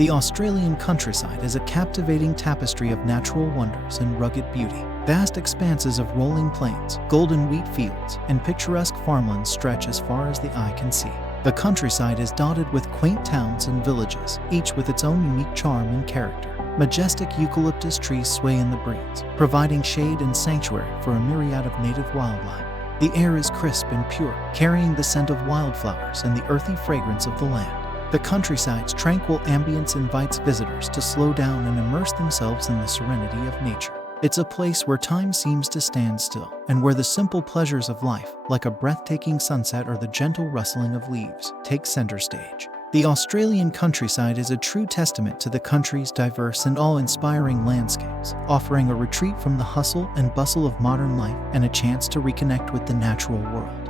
The Australian countryside is a captivating tapestry of natural wonders and rugged beauty. Vast expanses of rolling plains, golden wheat fields, and picturesque farmlands stretch as far as the eye can see. The countryside is dotted with quaint towns and villages, each with its own unique charm and character. Majestic eucalyptus trees sway in the breeze, providing shade and sanctuary for a myriad of native wildlife. The air is crisp and pure, carrying the scent of wildflowers and the earthy fragrance of the land. The countryside's tranquil ambience invites visitors to slow down and immerse themselves in the serenity of nature. It's a place where time seems to stand still, and where the simple pleasures of life, like a breathtaking sunset or the gentle rustling of leaves, take center stage. The Australian countryside is a true testament to the country's diverse and awe-inspiring landscapes, offering a retreat from the hustle and bustle of modern life and a chance to reconnect with the natural world.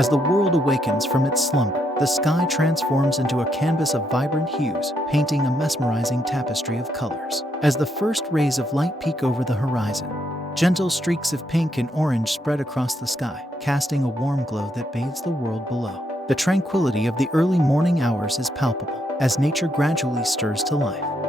As the world awakens from its slumber, the sky transforms into a canvas of vibrant hues, painting a mesmerizing tapestry of colors. As the first rays of light peek over the horizon, gentle streaks of pink and orange spread across the sky, casting a warm glow that bathes the world below. The tranquility of the early morning hours is palpable, as nature gradually stirs to life.